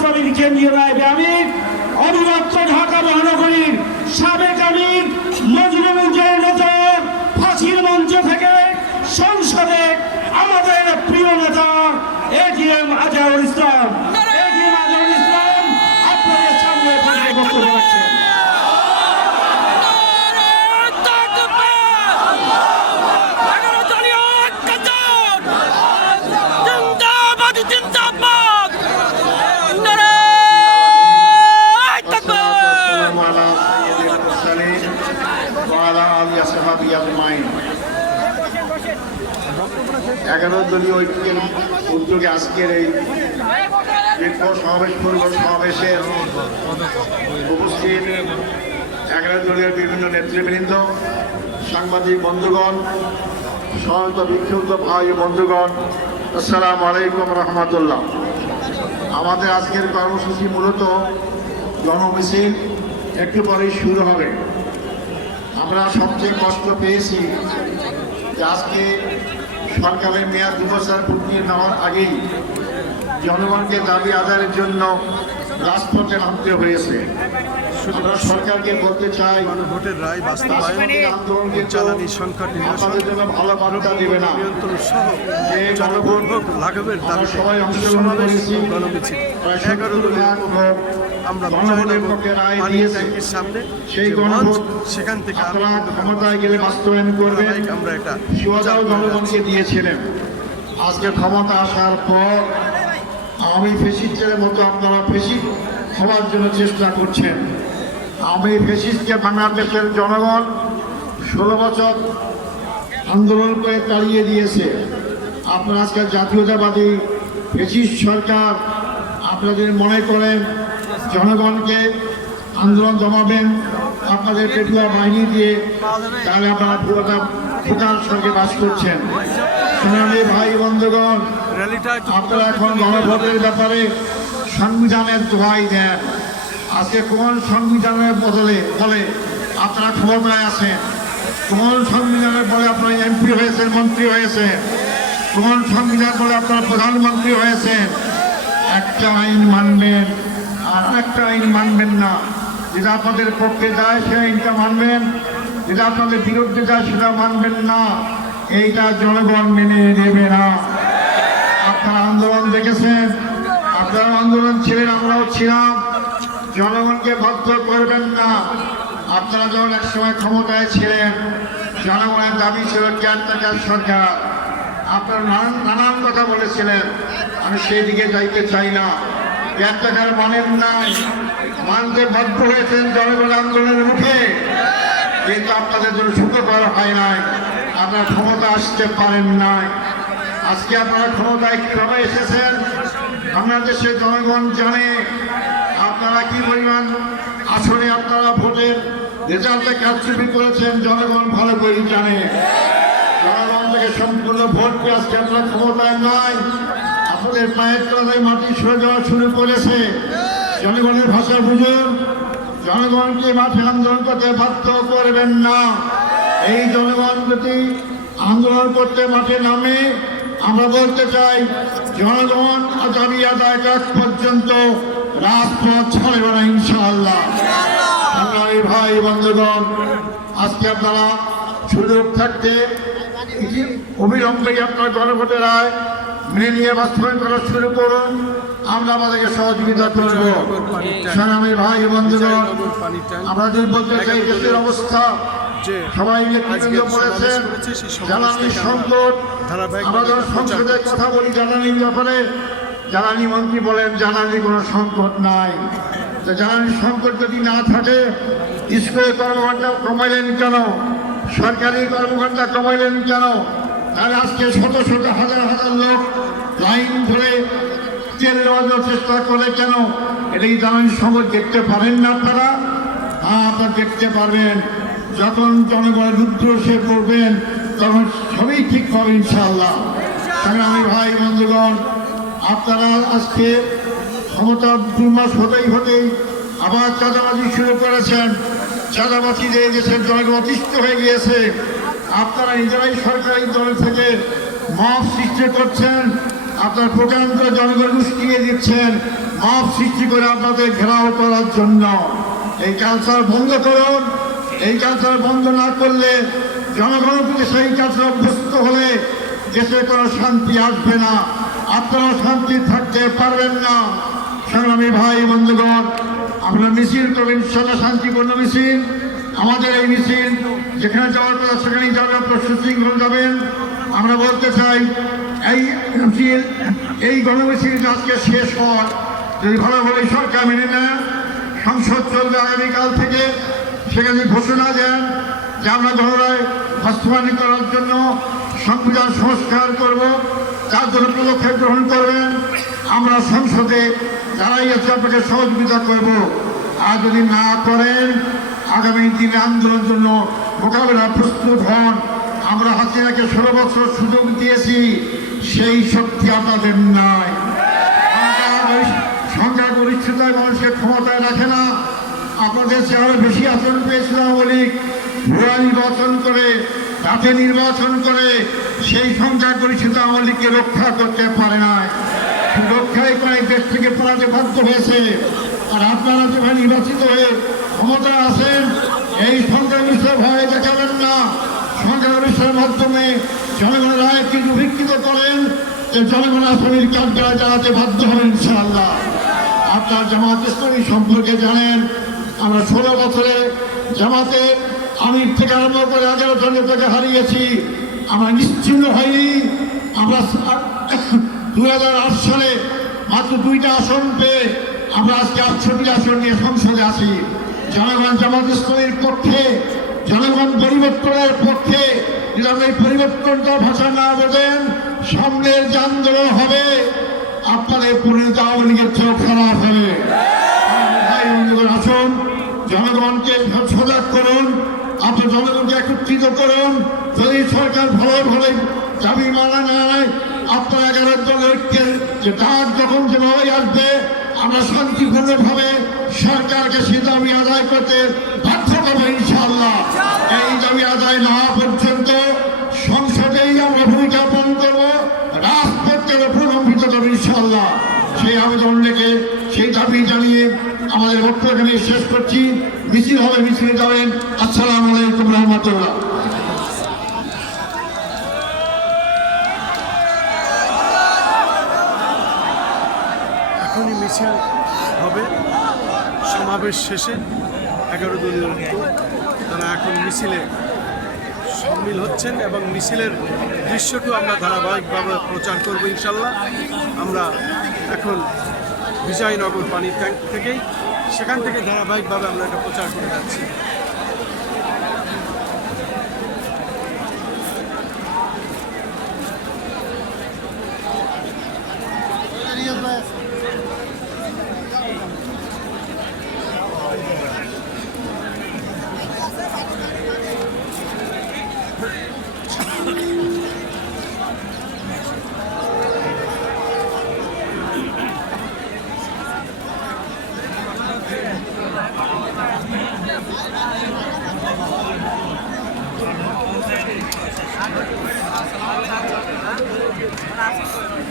ইসলামীর কেন্দ্রীয় নায়েবে আমির, অবিভক্ত ঢাকা মহানগরীর সাবেক আমির নজরুল নেতা, ফাঁসির মঞ্চ থেকে সংসদে আমাদের প্রিয় নেতা এটিএম আজহারুল ইসলাম। এটিএম আজহারুল ইসলাম আপনাদের সামনে বক্তব্য রাখছেন। এগারো দলীয় ঐক্যের উদ্যোগে আজকের এই সমাবেশে উপস্থিত 11 দলীয় বিভিন্ন নেতৃবৃন্দ, সাংবাদিক বন্ধুগণ, সমবেত বিক্ষুব্ধ ভাই বন্ধুগণ, আসসালামু আলাইকুম রহমতুল্লাহ। আমাদের আজকের কর্মসূচি মূলত জনমিছিল, একটু পরেই শুরু হবে। আমরা সবচেয়ে কষ্ট পেয়েছি যে আজকে সরকারের মেয়াদ 2 বছর পূর্ণ হওয়ার আগেই জনগণকে দাবি আদায়ের জন্য রাজপথে নামতে হয়েছে। আমরা সরকারকে বলতে চাই, গণভোটের রায় বাস্তবায়ন, জ্বালানি সংকট নিরসন, ভালো বার্তা দেবে না, নিয়ন্ত্রণ সহ যে জনগণ লাঘবের দাবি সবাই অংশগ্রহণ করেছি। গণমিছিল 11 দলীয় আমরা ট্যাঙ্কির সামনে সেই সেখান থেকে ক্ষমতায় গেলে বাস্তবায়ন করবে আমরা এটা জনগণকে দিয়েছিলেন। আজকে ক্ষমতা আসার পর আওয়ামী ফেসিস্টের মতো আপনারা ফেসিস্ট হওয়ার জন্য চেষ্টা করছেন। আওয়ামী ফেসিস্টকে বাংলাদেশের জনগণ 16 বছর আন্দোলন করে তাড়িয়ে দিয়েছে। আপনারা আজকে জাতীয়তাবাদী ফেসিস্ট সরকার আপনাদের মনে করেন জনগণকে আন্দোলন জমাবেন আপনাদের পেটুয়া বাহিনী দিয়ে, তাহলে আপনারা পুরোটা ভোটার সঙ্গে বাস করছেন। সোনালী ভাই বন্ধুগণ, আপনারা এখন গণভোটের ব্যাপারে সংবিধানের দোহাই দেন। আজকে কোন সংবিধানের বলে আপনারা ক্ষমতায় আছেন? কোন সংবিধানের বলে আপনারা এমপি হয়েছেন, মন্ত্রী হয়েছেন? কোন সংবিধান বলে আপনারা প্রধানমন্ত্রী হয়েছেন? একটা আইন মানবেন আর একটা আইন মানবেন না। যেটা আপনাদের পক্ষে যায় সে আইনটা মানবেন, যেটা আপনাদের বিরুদ্ধে যায় সেটা মানবেন না। এইটা জনগণ মেনে নেবে না। আপনারা আন্দোলন দেখেছেন, আপনারা আন্দোলন ছিলেন, আমরাও ছিলাম। জনগণকে বাধ্য করবেন না। আপনারা যখন একসময় ক্ষমতায় ছিলেন, জনগণের দাবি ছিল কেয়ারটেকার সরকার। আপনারা নানান কথা বলেছিলেন, আমি সেই দিকে যাইতে চাই না। কেয়ারটেকার মানেন নাই, মানতে বাধ্য হয়েছেন জনগণ আন্দোলনের মুখে, কিন্তু আপনাদের জন্য সুখকর হয় নাই, আপনারা ক্ষমতা আসতে পারেন নাই। আজকে আপনারা ক্ষমতায় কিভাবে এসেছেন বাংলাদেশের জনগণ জানে। আপনারা কি পরিমাণ আসলে আপনারা ভোটের রেজাল্টে কারচুপি করেছেন জনগণ ভালো করে জানে। জনগণ থেকে সম্পূর্ণ ভোট পেয়ে আজকে আপনারা ক্ষমতায় নয়, আপনাদের পায়ের তলায় মাটি সরে যাওয়া শুরু করেছে। জনগণের ভাষা বুঝুন, জনগণকে মাঠে আন্দোলন করতে বাধ্য করবেন না। এই জনগণ যদি আন্দোলন করতে মাঠে নামে, আমরা বলতে চাই জনগণ দাবি আদায় কাজ পর্যন্ত রাজপথ ছাড়বে না ইনশাআল্লাহ। ভাই বন্ধুগণ, আজকে আপনারা সুযোগ থাকতে অবিলম্বে আপনার গণভোটের রায় মেনে নিয়ে বাস্তবায়ন করা শুরু করুন। আমরা আমাদেরকে সহযোগিতা করব। সংগ্রামী ভাই বন্ধুগণ, আমরা যদি বলতে চাই দেশের অবস্থা সবাই নেতৃবৃন্দ বলেছেন জ্বালানি সংকট। আমরা যখন সংসদে কথা বলি জ্বালানির ব্যাপারে, জ্বালানি মন্ত্রী বলেন জ্বালানির কোনো সংকট নাই। জ্বালানির সংকট যদি না থাকে স্কুলের কর্মঘণ্টা কমাইলেন কেন? সরকারি কর্মঘণ্টা কমাইলেন কেন? তাহলে আজকে শত শত হাজার হাজার লোক লাইন ধরে তেল নেওয়ার চেষ্টা করে কেন? এটাই জ্বালানির সংকট দেখতে পারেন না আপনারা? হ্যাঁ, আপনারা দেখতে পারবেন। যখন জনগণের রুদ্র সে করবেন তখন সবই ঠিক হবে ইনশাআল্লাহ। সংগ্রামী ভাই বন্ধুগণ, আপনারা আজকে ক্ষমতা 2 মাস হতেই আবার চাঁদাবাজি শুরু করেছেন। চাঁদাবাজি দিয়ে দেশের জনগণ অতিষ্ঠ হয়ে গিয়েছে। আপনারা নিজেরাই সরকারি দল থেকে মব সৃষ্টি করছেন। আপনার প্রোগ্রাম করে জনগণ উস্কিয়ে দিচ্ছেন মাপ সৃষ্টি করে আপনাদের ঘেরাও করার জন্য। এই কালচার বন্ধ করুন। এই কালচার বন্ধ না করলে জনগণ যদি সেই কালচার অভ্যস্ত হলে দেশে কোনো শান্তি আসবে না, আপনারা শান্তি থাকতে পারবেন না। সংগ্রামী ভাই বন্ধুগণ, আপনারা মিছিল করবেন ইনশাআল্লাহ, শান্তিপূর্ণ মিছিল। আমাদের এই মিছিল যেখানে যাওয়ার কথা সেখানেই যাবে, আপনারা সুশৃঙ্খল যাবেন। আমরা বলতে চাই এই গণমিছিল আজকে শেষ হওয়ার যদি ভালোভাবে সরকার মেনে নেয়, সংসদ চলবে আগামীকাল থেকে, সেখানে ঘোষণা দেন যে আমরা গণরায় বাস্তবায়ন করার জন্য সংবিধান সংস্কার করব, তার জন্য পদক্ষেপ গ্রহণ করবেন। আমরা সংসদে যারাই আছে আপনাকে সহযোগিতা করব। আর যদি না করেন আগামী দিনে আন্দোলনের জন্য মোকাবেলা প্রস্তুত হন। আমরা হাসিনাকে 16 বছর সুযোগ দিয়েছি, সেই শক্তি আপনাদের নাই। সংখ্যাগরিষ্ঠতায় মানুষকে ক্ষমতায় রাখে না। আপনাদের চেয়ে বেশি আসন পেয়েছিল আওয়ামী লীগ, ভুয়া নির্বাচন করে, রাতে নির্বাচন করে সেই সংখ্যাগরিষ্ঠতা আওয়ামী লীগকে রক্ষা করতে পারে নাই। রক্ষায় কয়েক দেশ থেকে পালাতে বাধ্য হয়েছে। আর আপনারা যেভাবে নির্বাচিত হয়ে ক্ষমতা আছেন, এই সংখ্যাগরিষ্ঠের ভয় দেখাবেন না। সংখ্যাগরিষ্ঠের মাধ্যমে জনগণের রায় কিন্তু বিকৃত করেন, যে জনগণ আসামির কাঠগড়ায় দাঁড়াতে বাধ্য হবেন ইনশাআল্লাহ। আপনার জামাত ইসলামী সম্পর্কে জানেন, আমরা 16 বছরে জামাতে আমির থেকে আরম্ভ করে 11 জন নেতাকে হারিয়েছি। আমরা নিশ্চিন্ন হয়নি। আমরা 2008 সালে মাত্র 2টা আসন পেয়ে আমরা আজকে 68 আসন নিয়ে সংসদে আছি। জনগণ জামাত ইসলামীর পক্ষে, জনগণ পরিবর্তনের পক্ষে। যদি আমরা এই পরিবর্তনটা ভাষা না বোঝেন, সামনের যে আন্দোলন হবে আপনাদের পরিণত আওয়ামী লীগের চেয়েও খারাপ হবে। ভাই বন্ধুগণ, আসুন জনগণকে সজাগ করুন, আপনি জনগণকে একত্রিত করুন। যদি সরকার ভালোভাবে দাবি মানা নেয়, আপনার 11 দলের ঐক্যের যে ডাক যখন যেভাবে আসবে, আমরা শান্তিপূর্ণভাবে সরকারকে সে দাবি আদায় করতে বাধ্য করবো ইনশাআল্লাহ। এই দাবি আদায় না হওয়া পর্যন্ত সংসদেই আমরা ভূমিকা পালন করবো, রাজপথকে প্রলম্বিত করবো ইনশাআল্লাহ। সেই আবেদন রেখে, সেই দাবি জানিয়ে আমাদের বক্তব্য এখানে শেষ করছি। মিছিল হবে, মিছিলে যাবেন। আসসালামু আলাইকুম রহমতুল্লাহ। এখনই মিছিল হবে, সমাবেশ শেষে 11 দলীয় ঐক্য তারা এখন মিছিলে সামিল হচ্ছেন এবং মিছিলের দৃশ্যটিও আমরা ধারাবাহিকভাবে প্রচার করব ইনশাল্লাহ। আমরা এখন বিজয়নগর পানি ট্যাঙ্ক থেকেই, সেখান থেকে ধারাবাহিকভাবে আমরা এটা প্রচার করে যাচ্ছি। Gracias.